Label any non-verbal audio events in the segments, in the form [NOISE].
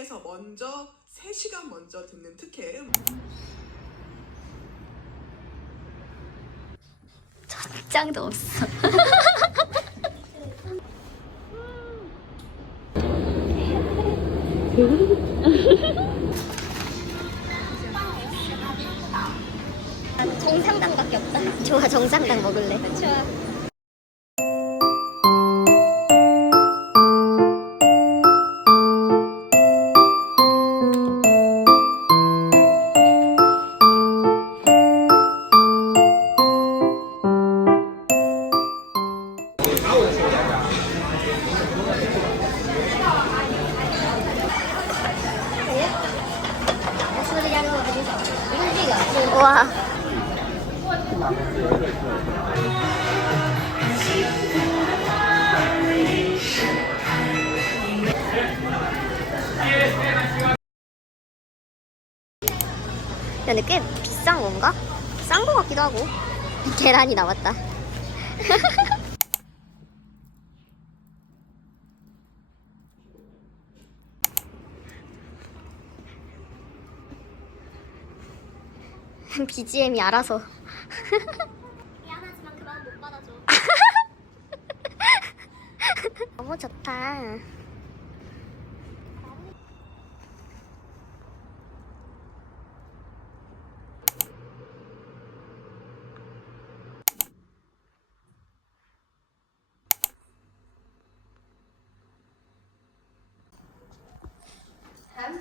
우리 두 대에서 먼저 3시간 먼저 듣는 특혜 짱도 없어. [LAUGHS] 정상당밖에 없다. 좋아, 정상당 와. 근데 꽤 비싼 건가? 싼 거 같기도 하고. 계란이 나왔다. [LAUGHS] BGM이 알아서. 미안하지만 그 마음 못 받아줘. [LAUGHS] 너무 좋다. 그래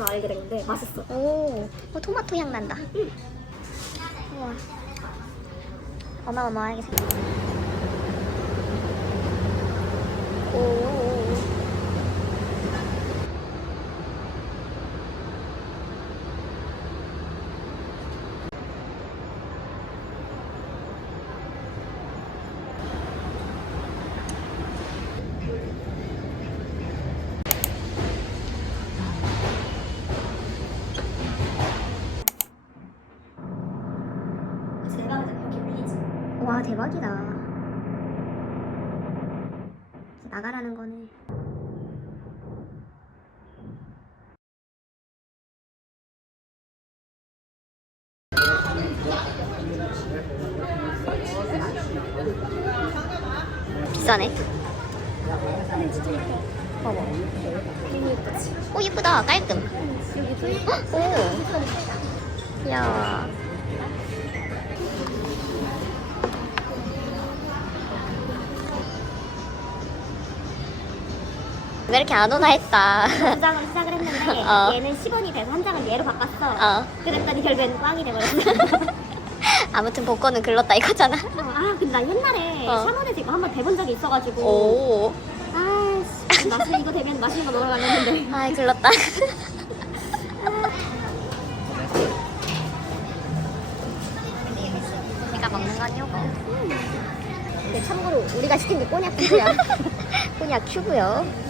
서 알게 된 건데 맛있어. 오, 어, 토마토 향 난다. 우와. 어마어마하게 생겼 오. 와, 대박이다. 나가라는 거네. 비싸네. 봐봐. 오, 예쁘다. 깔끔. 오. 야. 왜 이렇게 안 오나 했다. 두 장을 시작을 했는데 어. 얘는 10원이 돼서 한 장을 얘로 바꿨어. 어. 그랬더니 결국엔 꽝이 돼버렸어. [LAUGHS] 아무튼 복권은 글렀다 이거잖아. 아 근데 나 옛날에 어. 샤먼에서 이거 한번 대본 적이 있어가지고 오. 아씨 맛을 이거 되면 맛있는 거 먹으러 갔는데 [LAUGHS] 아이 글렀다. [LAUGHS] 근데 참고로 우리가 시킨 게 꼬냑 큐브야. 꼬냑 큐브요.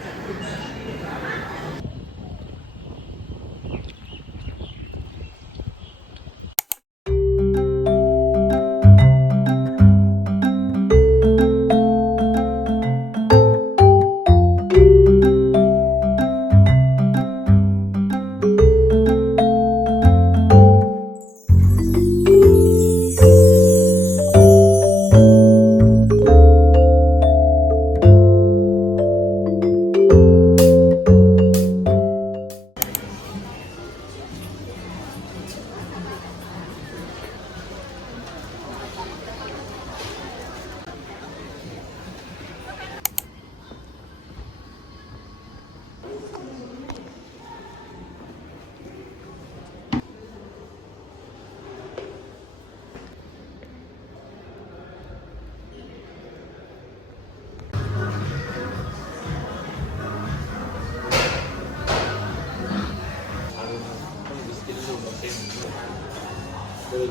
Very